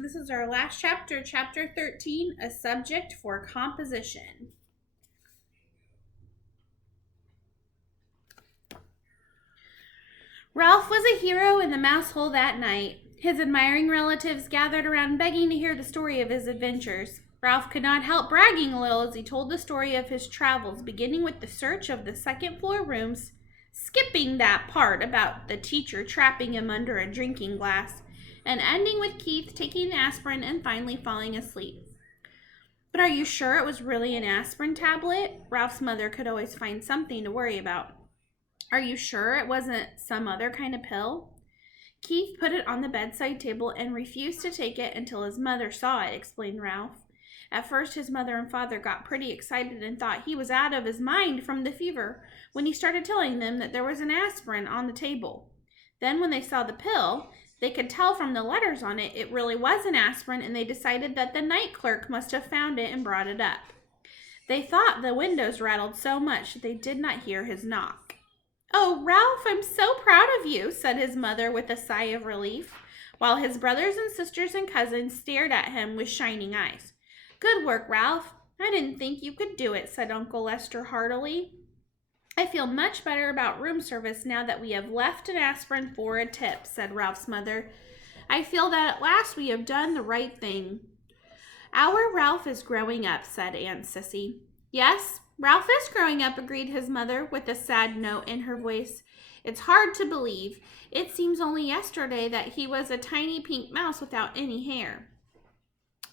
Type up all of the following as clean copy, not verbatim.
This is our last chapter, chapter 13, a subject for composition. Ralph was a hero in the mouse hole that night. His admiring relatives gathered around begging to hear the story of his adventures. Ralph could not help bragging a little as he told the story of his travels, beginning with the search of the second floor rooms, skipping that part about the teacher trapping him under a drinking glass, and ending with Keith taking the aspirin and finally falling asleep. But are you sure it was really an aspirin tablet? Ralph's mother could always find something to worry about. Are you sure it wasn't some other kind of pill? Keith put it on the bedside table and refused to take it until his mother saw it, explained Ralph. At first, his mother and father got pretty excited and thought he was out of his mind from the fever when he started telling them that there was an aspirin on the table. Then, when they saw the pill, they could tell from the letters on it it really was an aspirin, and they decided that the night clerk must have found it and brought it up. They thought the windows rattled so much that they did not hear his knock. "Oh, Ralph, I'm so proud of you," said his mother with a sigh of relief, while his brothers and sisters and cousins stared at him with shining eyes. "Good work, Ralph. I didn't think you could do it," said Uncle Lester heartily. "I feel much better about room service now that we have left an aspirin for a tip," said Ralph's mother. "I feel that at last we have done the right thing." "Our Ralph is growing up," said Aunt Sissy. "Yes, Ralph is growing up," agreed his mother, with a sad note in her voice. "It's hard to believe. It seems only yesterday that he was a tiny pink mouse without any hair."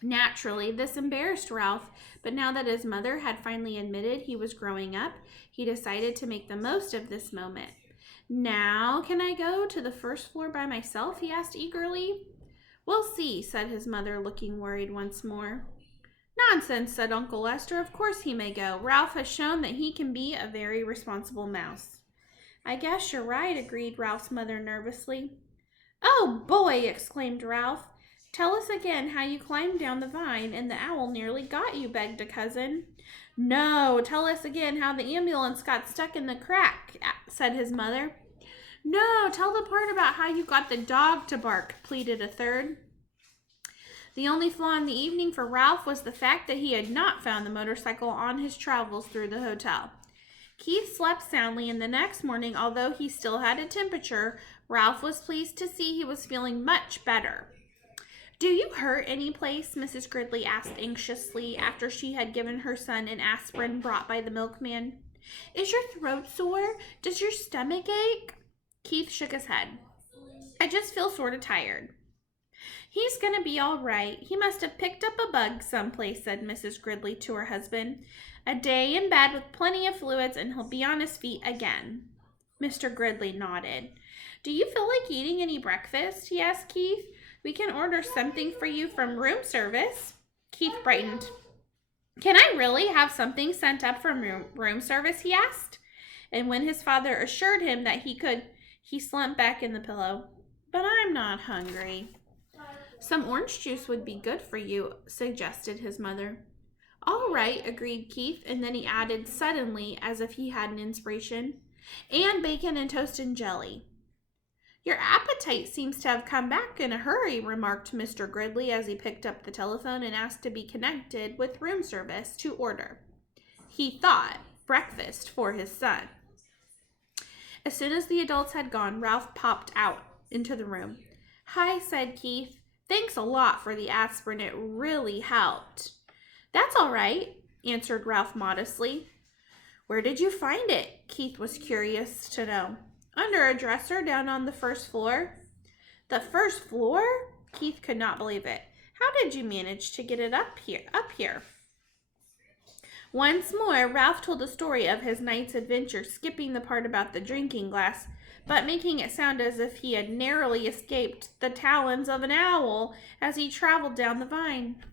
Naturally, this embarrassed Ralph, but now that his mother had finally admitted he was growing up, he decided to make the most of this moment. "Now, can I go to the first floor by myself?" he asked eagerly. "We'll see," said his mother, looking worried once more. "Nonsense," said Uncle Lester. "Of course he may go. Ralph has shown that he can be a very responsible mouse." "I guess you're right," agreed Ralph's mother nervously. "Oh, boy!" exclaimed Ralph. "Tell us again how you climbed down the vine and the owl nearly got you," begged a cousin. "No, tell us again how the ambulance got stuck in the crack," said his mother. "No, tell the part about how you got the dog to bark," pleaded a third. The only flaw in the evening for Ralph was the fact that he had not found the motorcycle on his travels through the hotel. Keith slept soundly, and the next morning, although he still had a temperature, Ralph was pleased to see he was feeling much better. "Do you hurt any place?" Mrs. Gridley asked anxiously after she had given her son an aspirin brought by the milkman. "Is your throat sore? Does your stomach ache?" Keith shook his head. "I just feel sort of tired." "He's going to be all right. He must have picked up a bug someplace," said Mrs. Gridley to her husband. "A day in bed with plenty of fluids and he'll be on his feet again." Mr. Gridley nodded. "Do you feel like eating any breakfast?" he asked Keith. "We can order something for you from room service." Keith brightened. "Can I really have something sent up from room service?" he asked. And when his father assured him that he could, he slumped back in the pillow. "But I'm not hungry." "Some orange juice would be good for you," suggested his mother. "All right," agreed Keith, and then he added suddenly, as if he had an inspiration, "and bacon and toast and jelly." "Your appetite seems to have come back in a hurry," remarked Mr. Gridley as he picked up the telephone and asked to be connected with room service to order, he thought, breakfast for his son. As soon as the adults had gone, Ralph popped out into the room. "Hi," said Keith. "Thanks a lot for the aspirin. It really helped." "That's all right," answered Ralph modestly. "Where did you find it?" Keith was curious to know. "Under a dresser down on the first floor." "The first floor?" Keith could not believe it. "How did you manage to get it up here?" Once more, Ralph told the story of his night's adventure, skipping the part about the drinking glass, but making it sound as if he had narrowly escaped the talons of an owl as he traveled down the vine.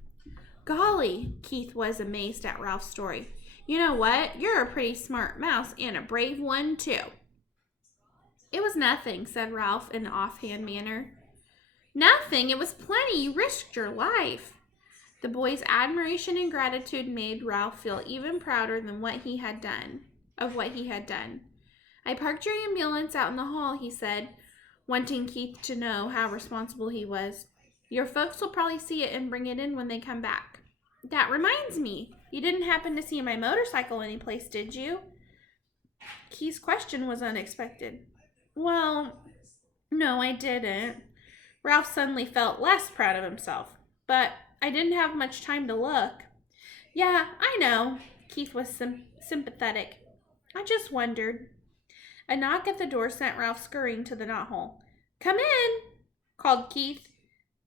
"Golly," Keith was amazed at Ralph's story. "You know what? You're a pretty smart mouse, and a brave one, too." "It was nothing," said Ralph in an offhand manner. "Nothing? It was plenty. You risked your life." The boy's admiration and gratitude made Ralph feel even prouder than what he had done. "I parked your ambulance out in the hall," he said, wanting Keith to know how responsible he was. Your folks will probably see it and bring it in when they come back. That reminds me, you didn't happen to see my motorcycle anyplace, did you? Keith's question was unexpected. Well, no, I didn't. Ralph suddenly felt less proud of himself. But I didn't have much time to look. Yeah, I know. Keith was sympathetic. I just wondered. A knock at the door sent Ralph scurrying to the knothole. Come in, called Keith.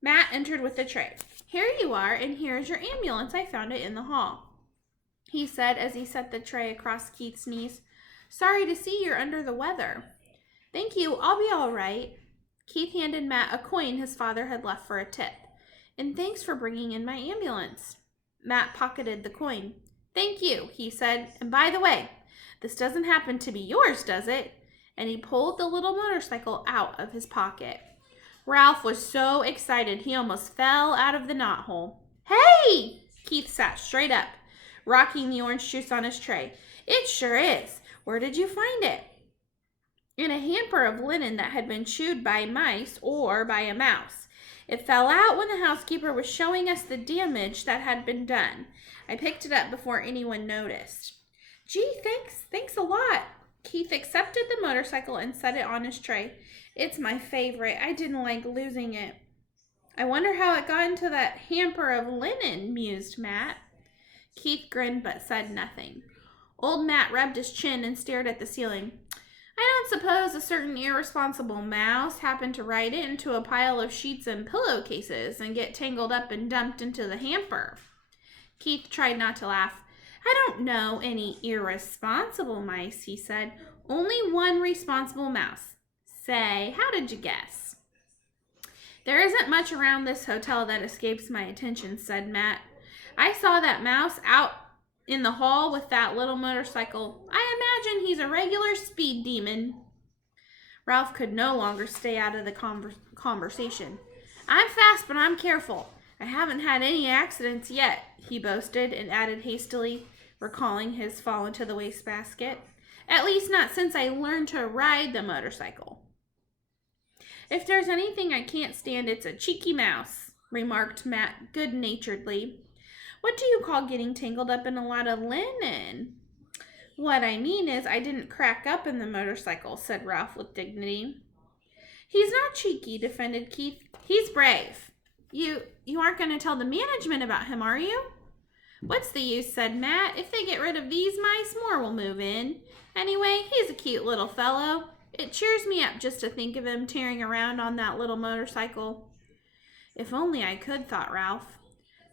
Matt entered with a tray. Here you are, and here's your ambulance. I found it in the hall, he said as he set the tray across Keith's knees. Sorry to see you're under the weather. Thank you, I'll be all right. Keith handed Matt a coin his father had left for a tip. And thanks for bringing in my ambulance. Matt pocketed the coin. Thank you, he said. And by the way, this doesn't happen to be yours, does it? And he pulled the little motorcycle out of his pocket. Ralph was so excited he almost fell out of the knothole. Hey! Keith sat straight up, rocking the orange juice on his tray. It sure is. Where did you find it? In a hamper of linen that had been chewed by mice or by a mouse. It fell out when the housekeeper was showing us the damage that had been done. I picked it up before anyone noticed. Gee, thanks a lot. Keith accepted the motorcycle and set it on his tray. It's my favorite. I didn't like losing it. I wonder how it got into that hamper of linen, mused Matt. Keith grinned but said nothing. Old Matt rubbed his chin and stared at the ceiling. I don't suppose a certain irresponsible mouse happened to ride it into a pile of sheets and pillowcases and get tangled up and dumped into the hamper. Keith tried not to laugh. I don't know any irresponsible mice, he said. Only one responsible mouse. Say, how did you guess? There isn't much around this hotel that escapes my attention, said Matt. I saw that mouse out in the hall with that little motorcycle. I imagine he's a regular speed demon. Ralph could no longer stay out of the conversation. I'm fast, but I'm careful. I haven't had any accidents yet, he boasted, and added hastily, recalling his fall into the wastebasket. At least not since I learned to ride the motorcycle. If there's anything I can't stand, it's a cheeky mouse, remarked Matt good-naturedly. What do you call getting tangled up in a lot of linen? What I mean is I didn't crack up in the motorcycle, said Ralph with dignity. He's not cheeky, defended Keith. He's brave. You aren't going to tell the management about him, are you? What's the use, said Matt. If they get rid of these mice, more will move in. Anyway, he's a cute little fellow. It cheers me up just to think of him tearing around on that little motorcycle. If only I could, thought Ralph.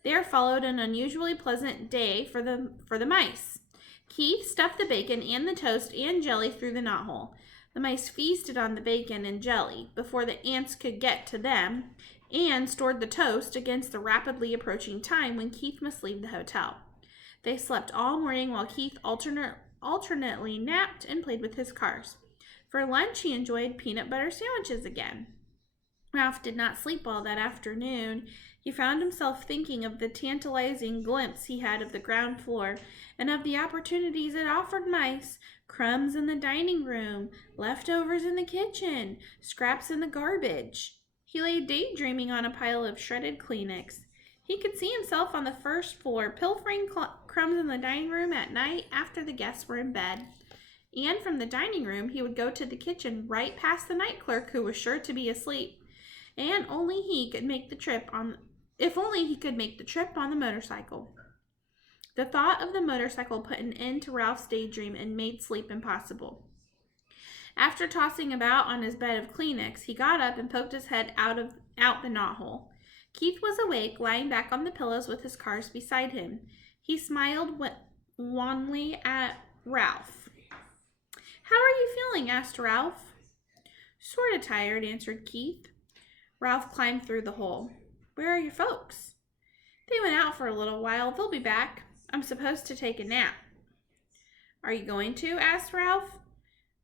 There followed an unusually pleasant day for the mice. Keith stuffed the bacon and the toast and jelly through the knothole. The mice feasted on the bacon and jelly before the ants could get to them, and stored the toast against the rapidly approaching time when Keith must leave the hotel. They slept all morning while Keith alternately napped and played with his cars. For lunch, he enjoyed peanut butter sandwiches again. Ralph did not sleep well that afternoon. He found himself thinking of the tantalizing glimpse he had of the ground floor and of the opportunities it offered mice, crumbs in the dining room, leftovers in the kitchen, scraps in the garbage. He lay daydreaming on a pile of shredded Kleenex. He could see himself on the first floor, pilfering crumbs in the dining room at night after the guests were in bed. And from the dining room, he would go to the kitchen right past the night clerk who was sure to be asleep. And only he could make the trip on the motorcycle. The thought of the motorcycle put an end to Ralph's daydream and made sleep impossible. After tossing about on his bed of Kleenex, he got up and poked his head out the knothole. Keith was awake, lying back on the pillows with his cars beside him. He smiled wanly at Ralph. How are you feeling? Asked Ralph. Sort of tired, answered Keith. Ralph climbed through the hole. Where are your folks? They went out for a little while. They'll be back. I'm supposed to take a nap. Are you going to? Asked Ralph.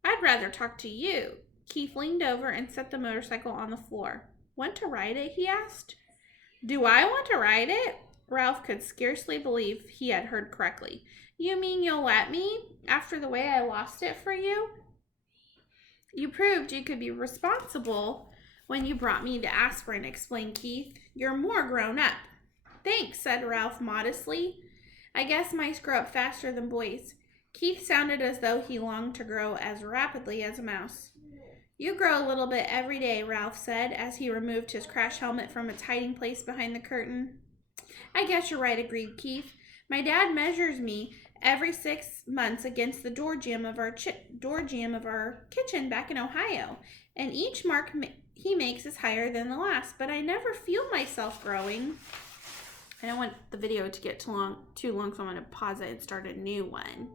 I'd rather talk to you. Keith leaned over and set the motorcycle on the floor. Want to ride it? He asked. Do I want to ride it? Ralph could scarcely believe he had heard correctly. You mean you'll let me, after the way I lost it for you? You proved you could be responsible when you brought me the aspirin," explained Keith. "You're more grown up." "Thanks," said Ralph modestly. "I guess mice grow up faster than boys." Keith sounded as though he longed to grow as rapidly as a mouse. "You grow a little bit every day," Ralph said, as he removed his crash helmet from its hiding place behind the curtain. "I guess you're right," agreed Keith. "My dad measures me every 6 months against the door jamb of our kitchen back in Ohio, and each mark he makes is higher than the last, but I never feel myself growing." I don't want the video to get too long, so I'm going to pause it and start a new one.